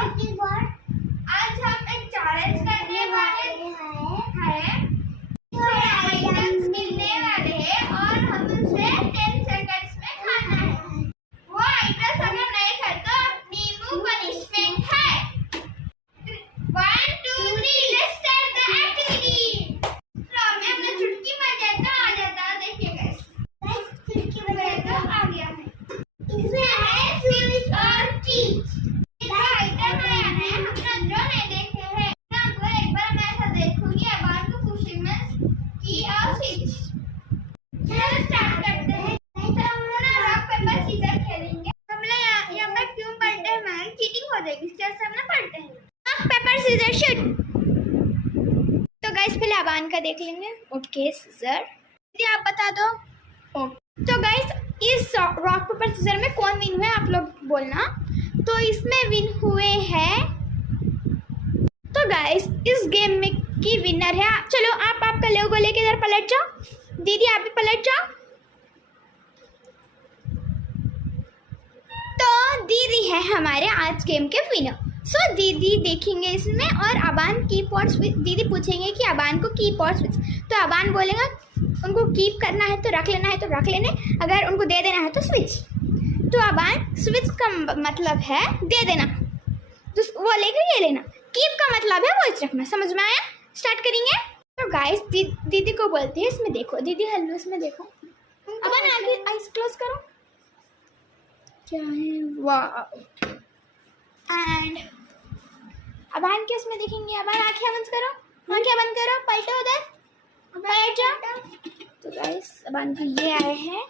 आज हम एक चैलेंज करने वाले हैं। थोड़े आइटम्स मिलने वाले हैं और हम उसे 10 सेकंड्स में खाना है। वो आइटम्स अगर नहीं खाए तो नींबू पनिशमेंट है। 1 2 3 लेट्स स्टार्ट द एक्टिविटी। मैं अपना चुटकी मार जाता आ जाता। देखिए गाइस, चुटकी बजाए तो आ गया है। इसमें है स्विच और चीज। आइटम नया है, हमने अंदर नहीं देखे हैं। आपको एक बार मैं ऐसा देखूंगी अब को पूछूंगी मैं की और स्विच। चलो स्टार्ट करते हैं। चलो हम ना रॉक पेपर सीजर खेलेंगे। हम लोग यहाँ पर क्यों पढ़ते हैं? मैम चीटिंग हो जाएगी, इसलिए हम ना पढ़ते हैं। Rock paper scissor shoot. तो गाइस पहले अबान का देख लेंगे। ओके सीजर, ये आप बता दो। ओके तो गाइस इस रॉक पेपर सीजर में कौन विन हुआ आप लोग बोलना। तो इसमें विन हुए हैं, तो गाइस इस गेम में की विनर है। चलो आप आपका लोगो लेके इधर पलट जाओ। दीदी आप भी पलट जाओ। तो दीदी है हमारे आज गेम के विनर। सो दीदी देखेंगे इसमें और अबान कीप और स्विच। दीदी पूछेंगे कि अबान को कीप और स्विच, तो अबान बोलेगा उनको कीप करना है तो रख लेना है तो रख लेने, अगर उनको दे देना है तो स्विच। तो अबान स्विच का मतलब है दे देना, तो वो लेकर ये लेना। कीप का मतलब है वो रखना। समझ में आया? स्टार्ट करेंगे। तो गाइस दीदी को बोलते हैं इसमें देखो। दीदी हेलो इसमें देखो। अबान आगे आइज क्लोज करो। क्या है? वाह। एंड अबान के उसमें देखेंगे। अबान आंखें बंद करो, आंखें बंद करो, पलटो उधर, बैठ जाओ। तो गाइस अबान को ये आए हैं।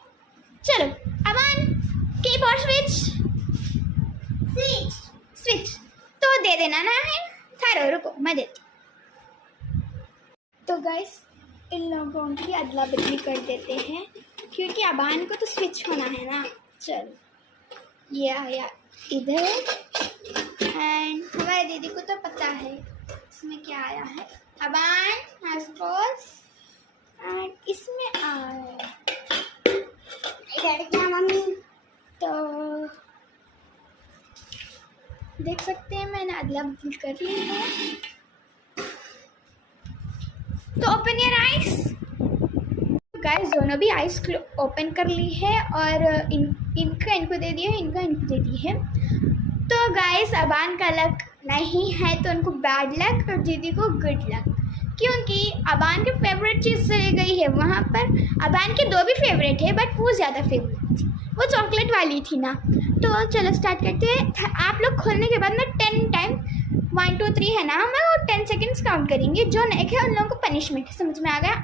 चलो अबान कीप और स्विच। स्विच स्विच तो दे देना ना है। ठहरो रुको मैं देती। तो गाइस इन लोगों की अदला बदली कर देते हैं क्योंकि अबान को तो स्विच होना है ना। चलो ये आया इधर एंड हमारे दीदी को तो पता है इसमें क्या आया है। अबान हैस्पोस एंड इसमें आया इधर क्या मम्मी। तो देख सकते हैं मैंने अदला बदली कर ली है। तो ओपन योर आइज। गाइस दोनों भी आइज ओपन कर ली है और इनका इनको दे दिया, इनका इनको दे दी है। तो गाइस अबान का लक नहीं है तो उनको बैड लक और दीदी को गुड लक, क्योंकि अबान की फेवरेट चीज़ चली गई है वहाँ पर। अबान के दो भी फेवरेट है बट वो ज़्यादा फेवरेट थी, वो चॉकलेट वाली थी ना। तो चलो स्टार्ट करते हैं। आप लोग खोलने के बाद में 10 टाइम 1 2 3 है ना, मैं वो 10 सेकेंड्स काउंट करेंगे। जो नहीं है उन लोगों को पनिशमेंट है। समझ में आ गया?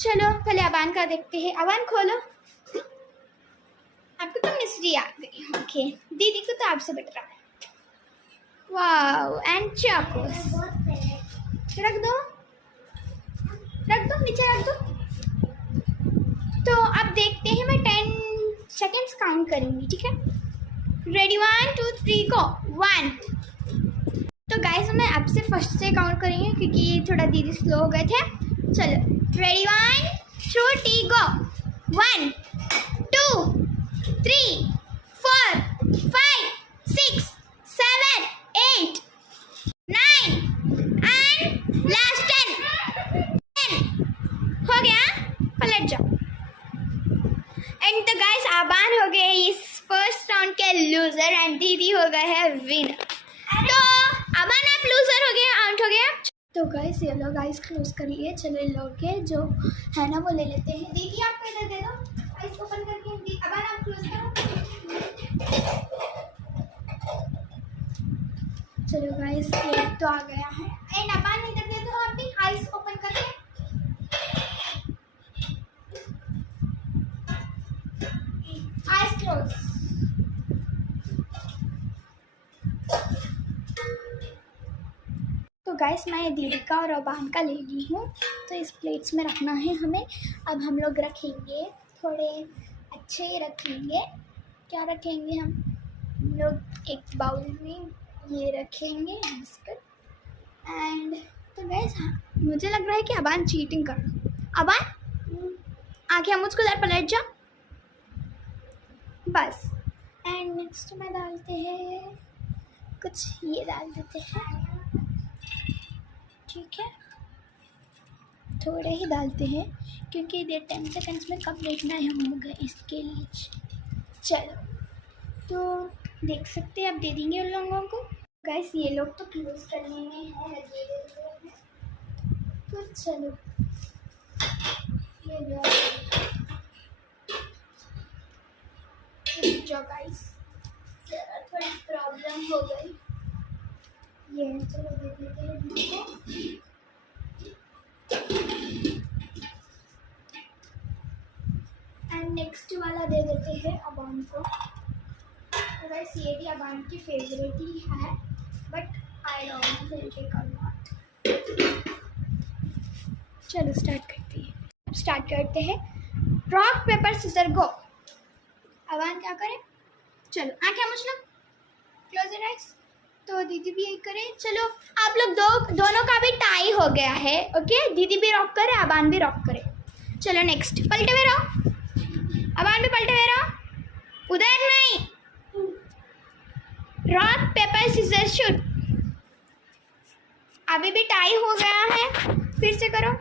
चलो पहले अबान का देखते हैं। अबान खोलो। आपको तो मिस्री आ गई। ओके दीदी को तो आपसे बेटर है। वाओ एंड चाकोस रख दो, रख दो नीचे रख दो। तो अब देखते हैं, मैं 10 सेकेंड्स काउंट करूँगी, ठीक है? रेडी 1 2 3 गो। 1। तो गाइस मैं अब से फर्स्ट से काउंट करेंगे क्योंकि थोड़ा दीदी स्लो हो गए थे। चलो रेडी 1 2 3 गो। 1 2 3 4 5 6 7 8 9 एंड लास्ट 10 हो गया। पलट जाओ। एंड तो गाइस अबान हो गए इस फर्स्ट राउंड के लूजर एंड दीदी हो गए है विनर। तो अबान आप लूजर हो गए, आउट हो गया। तो गाइस ये लोग आइस क्लोज कर लिए। चलो इन लोग के जो है ना वो ले लेते हैं। दीदी आप इधर दे दो आइस ओपन करके। अबान आप क्लोज करो। चलो गाइस एक तो आ गया है एंड अबान इधर दे दो आप भी आइस ओपन करके। Eyes close. तो गाइस मैं दीदी का और अबान का ले ली हूँ, तो इस प्लेट्स में रखना है हमें। अब हम लोग रखेंगे थोड़े अच्छे रखेंगे। क्या रखेंगे हम लोग? एक बाउल में ये रखेंगे बिस्किट एंड। तो गाइस हाँ मुझे लग रहा है कि अबान चीटिंग कर रहा। अबान आंखें मुझको इधर पलट जा बस। एंड नेक्स्ट में डालते हैं कुछ ये डाल देते हैं, ठीक है, थोड़े ही डालते हैं क्योंकि ये 10 सेकंड्स में कब देखना है हम लोग इसके लिए। चलो तो देख सकते हैं, आप दे देंगे उन लोगों को। गाइस ये लोग तो क्लोज करने में है लगे हुए हैं, तो चलो ये लो गाइस, जरा थोड़ी प्रॉब्लम हो गई। ये चलो दे देते हैं इनको। एंड नेक्स्ट वाला दे देते हैं अबान को। तो गाइस ये भी अबान की फेवरेट ही है, but I don't know will take और नॉट। चलो स्टार्ट करते हैं। Rock paper scissor go. Abaan क्या करें? चलो आंखें मुझ लो, क्लोज योर आइज। तो दीदी भी यही करे। चलो आप लोग दोनों का भी टाई हो गया है, ओके। दीदी भी रॉक करे, अबान भी रॉक करे। चलो नेक्स्ट, पलटे हुए रहो, अबान भी पलटे हुए रहो, उधर नहीं। Rock paper scissor shoot. अभी भी टाई हो गया है, फिर से करो।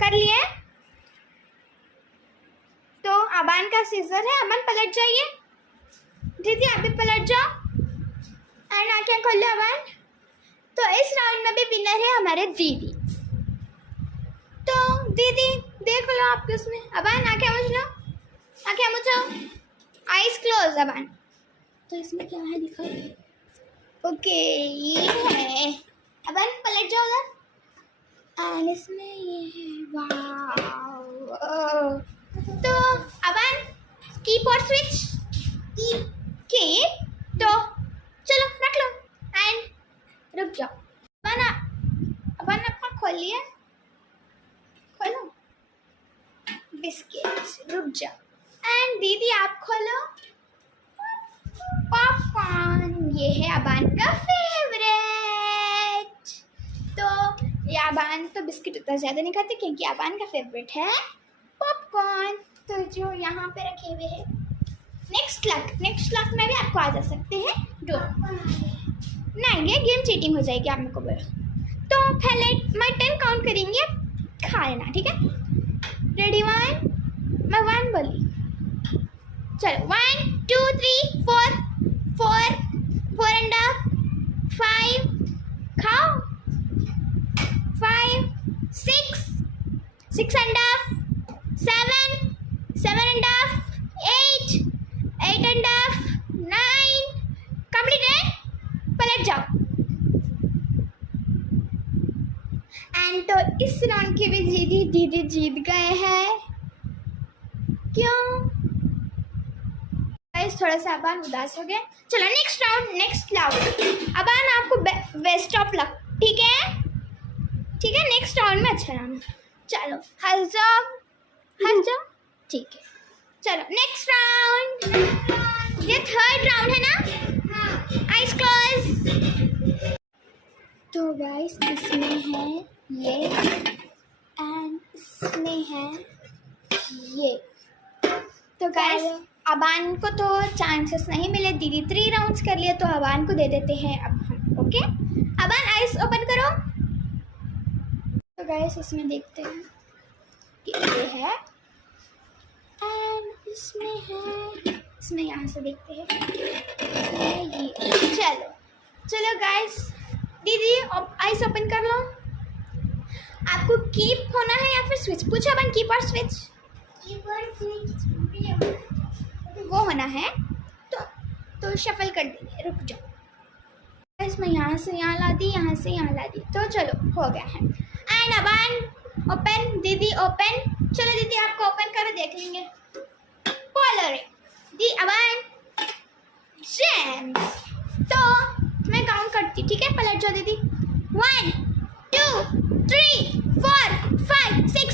कर लिए? तो अबान का सिजर है, अबान पलट जाइए। दीदी आप भी पलट जाओ एंड आंखें खोल लो अबान। तो इस राउंड में भी विनर है हमारे दीदी। तो दीदी देख लो आपके उसमें। अबान आंखें मूझ लो, आंखें मूझो, आइज क्लोज अबान। तो इसमें क्या है दिखाओ। ओके ये है। अबान पलट जाओ उधर एंड इसमें ये है। वाओ। तो अबान कीप और स्विच, कीप। तो चलो रख लो एंड रुक जाओ। अबान आपका खोलिए, खोलो बिस्किट, रुक जाओ। एंड दीदी आप खोलो पॉपकॉर्न। ये है अबान का फेवरेट। तो ये अबान तो बिस्किट उतना ज़्यादा नहीं खाते क्योंकि अबान का फेवरेट है पॉपकॉर्न। तो जो यहाँ पे रखे हुए हैं, नेक्स्ट लक में भी आपको आ जा सकते हैं दो। नहीं ये गेम चीटिंग हो जाएगी, आप मेरे को बोलो। तो पहले मैं 10 काउंट करेंगे, खा लेना, ठीक है। रेडी 1, मैं 1 बोली। चलो 1 2 3 4 4 4 1/2 5 खाओ 5 6 6 1/2 7 7 1/2 8 8 1/2 9 कंप्लीटेड। पलट जाओ। एंड तो इस राउंड की भी दीदी जीत गए हैं। क्यों? थोड़ा सा अबान उदास हो गए। चलो next round, next round. Aban आपको बेस्ट ऑफ लक, ठीक है, ठीक है। नेक्स्ट राउंड में अच्छा रहना। चलो हंस जाओ, ठीक है। चलो नेक्स्ट राउंड। ये थर्ड राउंड है ना? हाँ। Eyes close. तो गाइस इसमें है ये एंड इसमें है ये। तो गाइस अबान को तो चांसेस नहीं मिले, दीदी 3 राउंड्स कर लिए, तो अबान को दे देते हैं अब हम, ओके। अबान आइज ओपन करो। तो गाइस इसमें देखते हैं कि ये है एंड इसमें है, इसमें यहाँ से देखते हैं ये। चलो गाइस दीदी आइज ओपन कर लो। आपको कीप होना है या फिर स्विच? पूछो अबान, कीप और स्विच? कीप और स्विच वो होना है, तो शफल कर देंगे। रुक जाओ। इसमें यहाँ से यहाँ ला दी, यहाँ से यहाँ ला दी, तो चलो हो गया है। एंड अबान ओपन, दीदी ओपन। चलो दीदी आपको ओपन करो, देख लेंगे। पोलर दी अबान जेम्स। तो मैं काउंट करती, ठीक है। पलट जाओ दीदी। 1 2 3 4 5 6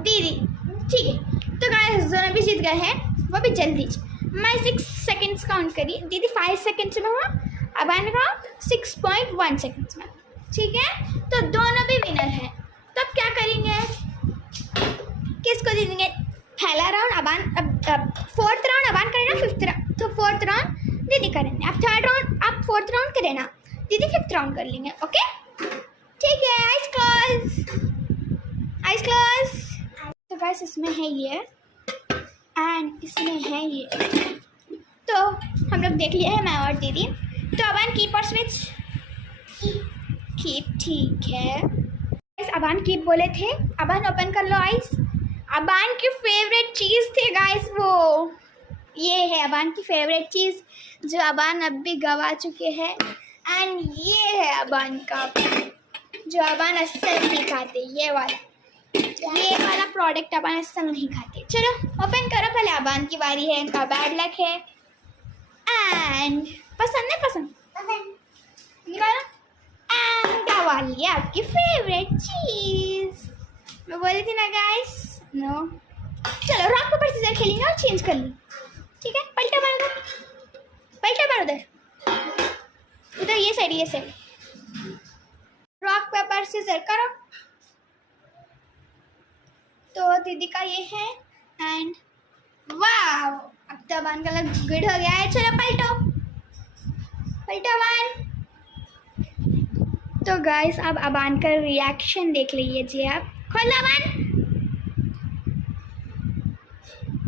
दीदी, ठीक है। तो गाइस दोनों भी जीत गए हैं, वो भी जल्दी। मैं 6 सेकंड्स काउंट करी, दीदी 5 सेकंड्स में हुआ, अबान का 6.1 सेकंड्स में, ठीक है। तो दोनों भी विनर हैं। तो अब क्या करेंगे, किसको दे देंगे? पहला राउंड अबान, अब 4th राउंड अबान करेगा, 5th तो फोर्थ राउंड दीदी करेंगे, आप थर्ड राउंड, आप फोर्थ राउंड करें ना, दीदी फिफ्थ राउंड कर लेंगे। ओके ठीक है, आइज क्लोज, आइज क्लोज। तो गाइस इसमें है ये एंड इसमें है ये, तो हम लोग देख लिए हैं मैं और दीदी। तो अबान कीप और स्विच, कीप ठीक है। अबान कीप बोले थे, अबान ओपन कर लो आइस। अबान की फेवरेट चीज़ थी गाइस वो, ये है अबान की फेवरेट चीज़ जो अबान अब भी गवा चुके हैं। एंड ये है अबान का जो अबान असल नहीं खाते, ये वाला प्रोडक्ट अबान असल नहीं खाते। चलो ओपन करो पहले, अबान की बारी है, इनका बैड लक है। एंड पसंद है, पसंद निकालो। एंड वाली है आपकी फेवरेट चीज़, मैं बोली थी ना गाइस। नो चलो रॉक पेपर सीजर खेलेंगे और चेंज कर ली, ठीक है। पलटा मारो उधर, पलटा मारो उधर, उधर ये साइड, ये साइड। रॉक पेपर सीजर करो। तो दीदी का ये है एंड वाह, अब तो अबान का लग गुड हो गया है। चलो पलटो, पलटो अबान। तो गाइस अब अबान का रिएक्शन देख लीजिए आप। खोलो अबान,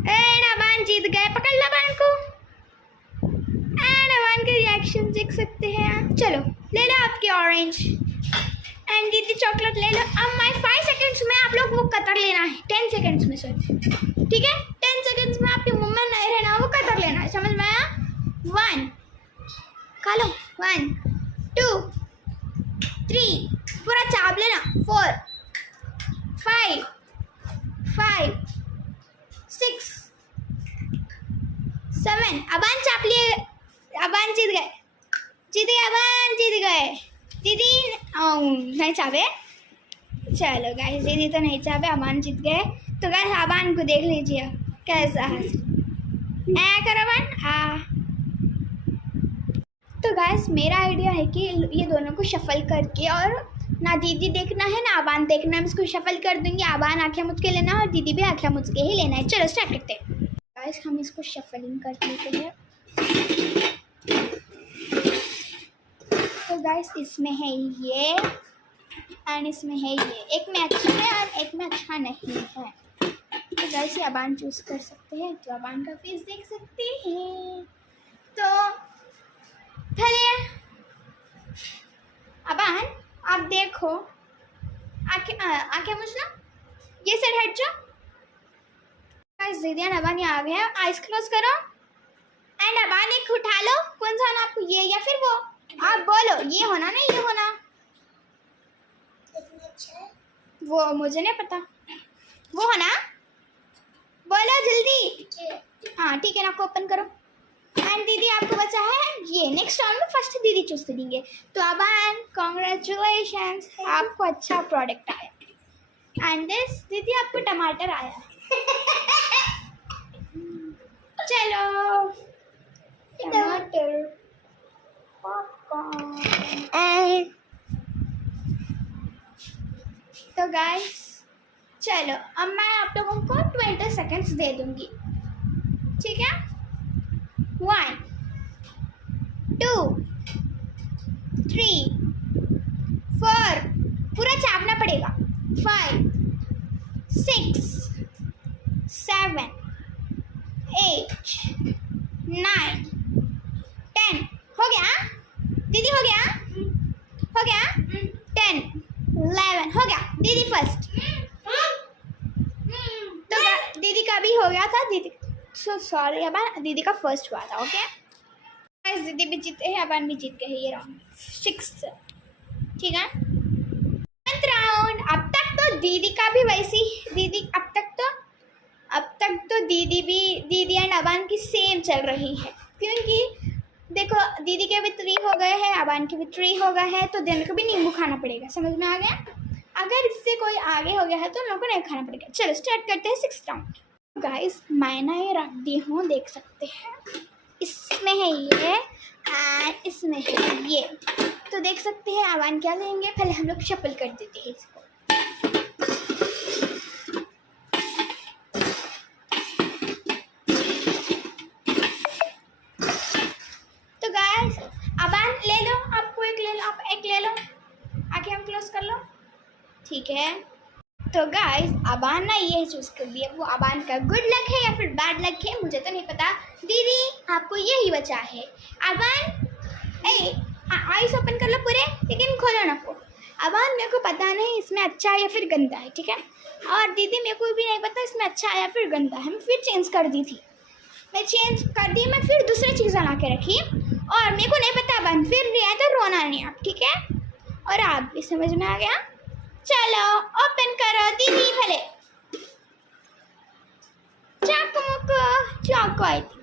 एंड अबान जीत गए, पकड़ लो अबान को। एंड अबान के रिएक्शन देख सकते हैं आप। चलो ले लो आपकी ऑरेंज एंड दीदी चॉकलेट ले लो। अब मैं 5 सेकंड्स में आप लोग वो कतर लेना है, 10 सेकंड्स में सॉरी, ठीक है। 10 सेकंड्स में आपके मुंह में नहीं रहना, वो कतर लेना है, समझ में आया। 1 खा लो, 1 2 3 पूरा चाप लेना, 4 5 6 7। अबान चाप लिए, अबान जीत गए, जीत गए, अबान जीत गए। दीदी नहीं चाहे, चलो गाइस दीदी तो नहीं चाहे, अबान जीत गए। तो गाइस अबान को देख लीजिए कैसा है, ऐ कर अबान। तो गाइस मेरा आइडिया है कि ये दोनों को शफल करके, और ना दीदी देखना है ना अबान देखना है, मैं इसको शफल कर दूंगी। अबान आँखें मुझ के लेना और दीदी भी आँखें मुझ के ही लेना है। चलो स्टार्ट करते हैं गाइस, हम इसको शफलिंग कर लेते हैं। तो गाइस इसमें है ये एंड इसमें है ये, एक में अच्छा है और एक में अच्छा नहीं है। तो गाइस ये अबान चूज कर सकते हैं, तो अबान का फेस देख सकते हैं। तो पहले अबान आप देखो, आंखें मुझना, ये साइड हट जाओ। गाइस दीदी और अबान ये आ गए हैं, आइज क्लोज करो एंड अबान एक उठा लो। कौन सा होना आपको, ये या फिर वो, आप बोलो। ये होना ना, ये होना, वो मुझे नहीं पता, वो होना, बोलो जल्दी। हाँ ठीक है ना, आपको ओपन करो। एंड दीदी आपको बचा है ये, नेक्स्ट राउंड में फर्स्ट दीदी चूज करेंगे। तो अबान कॉन्ग्रेचुलेशंस, आपको अच्छा प्रोडक्ट आया। एंड दिस दीदी आपको टमाटर आया। चलो टमाटर पॉपकॉर्न। तो गाइस चलो अब मैं आप लोगों को 20 सेकेंड्स दे दूंगी, ठीक है। 1 2 3 4 पूरा चापना पड़ेगा, 5 6 7 8 9 10। हो गया दीदी, हो गया, हो गया 10 11 हो गया। दीदी फर्स्ट, तो दीदी का भी हो गया था, दीदी सॉरी अबान दीदी का फर्स्ट हुआ था। ओके गाइस दीदी भी जीते हैं, अबान भी जीत गए हैं ये राउंड 6, ठीक है। 7th राउंड, अब तक तो दीदी का भी वैसी, दीदी अब तक तो दीदी एंड अबान की सेम चल रही है, क्योंकि देखो दीदी के भी 3 हो गए हैं, अबान के भी 3 हो गए हैं, तो दोनों को भी नींबू खाना पड़ेगा, समझ में आ गया। अगर इससे कोई आगे हो गया है तो लोगों को नहीं खाना पड़ेगा। चलो स्टार्ट करते हैं 6th राउंड। गाइस मैंने ये रख दी हूँ, देख सकते हैं, इसमें है ये एंड इसमें है ये, तो देख सकते हैं अबान क्या लेंगे। पहले हम लोग शफल कर देते हैं इसको। है। तो गाइस अबान ना ये चूज़ कर लिया, वो अबान का गुड लक है या फिर बैड लक है मुझे तो नहीं पता। दीदी आपको यही बचा है। अबान आइस ओपन कर लो पूरे, लेकिन खोलो ना को। अबान मेरे को पता नहीं इसमें अच्छा है या फिर गंदा है, ठीक है। और दीदी मेरे को भी नहीं पता इसमें अच्छा है या फिर गंदा है। मैं फिर चेंज कर दी थी, मैं फिर दूसरी चीज़ ला के रखी और मेरे को नहीं पता अबान फिर लिया तो रोना नहीं आप, ठीक है। और आप भी समझ में आ गया। चलो ओपन करो दीदी भले। चाकू आई थी।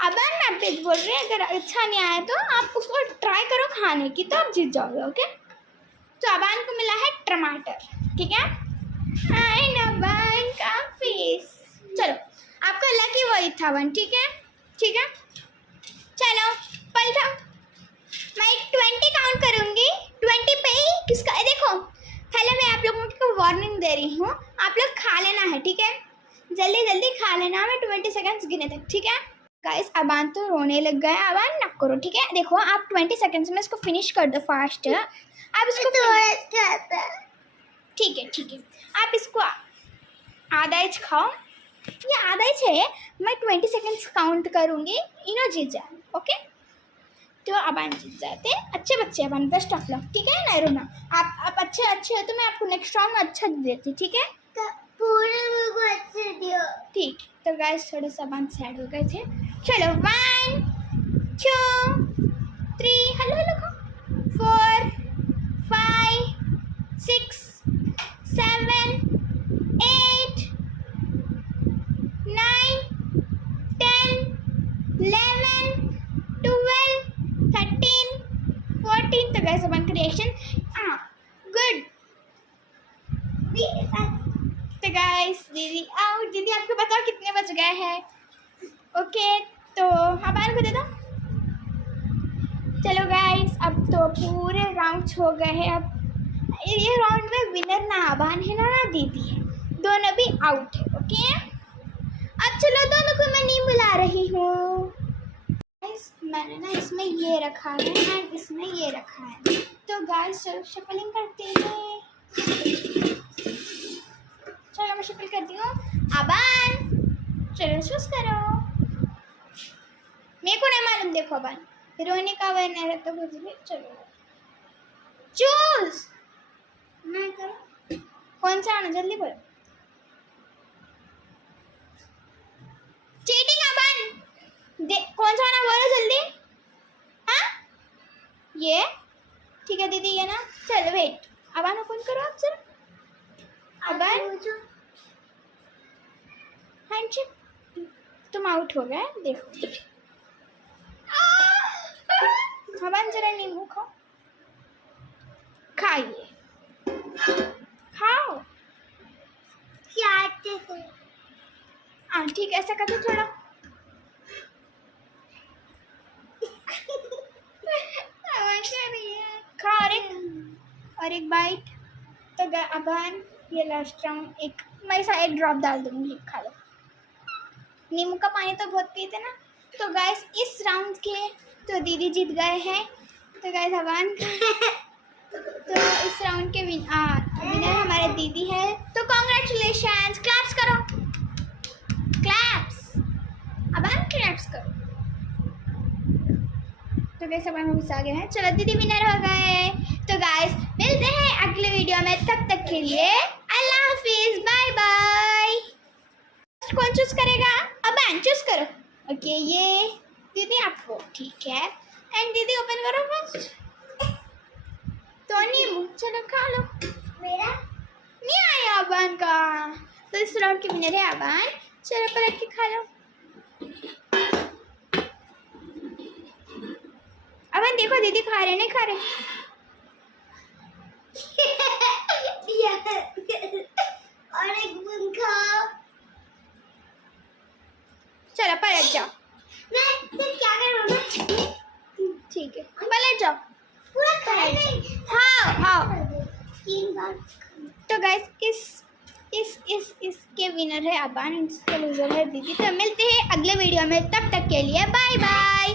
अबान मैं आप बोल रहे हैं अगर अच्छा नहीं आया तो आप उसको ट्राई करो खाने की, तो आप जीत जाओगे, ओके। तो अबान को मिला है टमाटर, ठीक है। अबान का फेस। चलो आपका लकी वही था 1, ठीक है, ठीक है। चलो पलटा, मैं 20 काउंट करूँगी, 20 पे ही किसका देखो। पहले मैं आप लोगों को वार्निंग दे रही हूँ, आप लोग खा लेना है, ठीक है। जल्दी जल्दी खा लेना, मैं 20 सेकंड्स गिने तक, ठीक है। गाइस अबान तो रोने लग गया, अबान ना करो, ठीक है। देखो आप 20 सेकंड्स में इसको फिनिश कर दो फास्ट। आप इसको ठीक है, ठीक है। आप इसको आधा इंच खाओ, ये आधा इंच है। मैं 20 सेकंड्स काउंट करूँगी, इनो जीत जाए, ओके। तो अबान जीत जाते, अच्छे बच्चे अबान, बेस्ट ऑफ लक, ठीक है। नहीं रोना, आप अच्छे हो तो मैं आपको नेक्स्ट राउंड में अच्छा देती, ठीक है। पूरे मेरे को अच्छे दियो, ठीक। तो गाइस थोड़े से अबान सैड हो गए थे। चलो 1 2 3 हेलो हेलो 4 5 6 7 8 9 10 11 12 13 14। तो गाइस अबान का रिएक्शन गुड। तो गाइस दीदी आउट। दीदी आपको बताओ कितने बच गए हैं, ओके। तो अबान को दे दो। चलो गाइस अब तो पूरे राउंड्स हो गए हैं। अब ये राउंड में विनर ना अबान है ना दीदी है, दोनों भी आउट है, ओके। अब चलो दोनों को मैं नहीं बुला रही हूँ। मैंने ना इसमें ये रखा है एंड इसमें ये रखा है। तो गाइस चलो शफलिंग करते हैं। चलो मैं शफल करती हूँ। अबान चलो चूज करो, मेरे को नहीं मालूम। देखो अबान रोने का वरना है तो कुछ भी। चलो चूज, मैं करो कौन सा आना, जल्दी बोलो। चीटिंग अबान, कौन सा आना बोलो जल्दी। हाँ ये ठीक है दीदी, ये ना। चलो वेट, अबान ओपन करो आप सर। अबान हैंडशेक, तुम आउट हो गए। देखो अबान जरा नींबू खाओ, खाइए, खाओ। हाँ ठीक है, ऐसा करते थोड़ा। खा और एक बाइट। तो अबान ये लास्ट राउंड, मैं ऐसा एक ड्रॉप डाल दूंगी, खा लो। नींबू का पानी तो बहुत पीते ना। तो गाइस इस राउंड के तो दीदी जीत गए हैं। तो गाइस अबान तो इस राउंड के विनर हमारे दीदी है। तो कॉन्ग्रेचुलेशंस, क्लैप्स करो, क्लैप्स अबान, क्लैप्स करो। तो गाइस अबान हम आ गए हैं। चलो दीदी विनर हो गए। तो गाइस मिलते हैं अगले वीडियो में, तब तक के लिए अल्लाह हाफिज, बाय बाय। कौन चूज करेगा? अबान चूज करो, ओके। ये दीदी आपको, ठीक है। एंड दीदी ओपन करो फर्स्ट। तो नींबू, चलो खा लो। मेरा नहीं आया अबान का, तो इस राउंड के विनर है अबान। चलो पलट के खा लो। अबान देखो दीदी खा रहे नहीं खा रहे। और एक बूंद खाओ। चलो पलट जाओ। मैं सिर्फ क्या करूँ ना, ठीक है पलट जाओ, पूरा खाए नहीं। हाँ हाँ। 3 बार। तो गाइस इसके विनर है अबान, इसके लूजर है दीदी। तो मिलते हैं अगले वीडियो में, तब तक के लिए बाय बाय।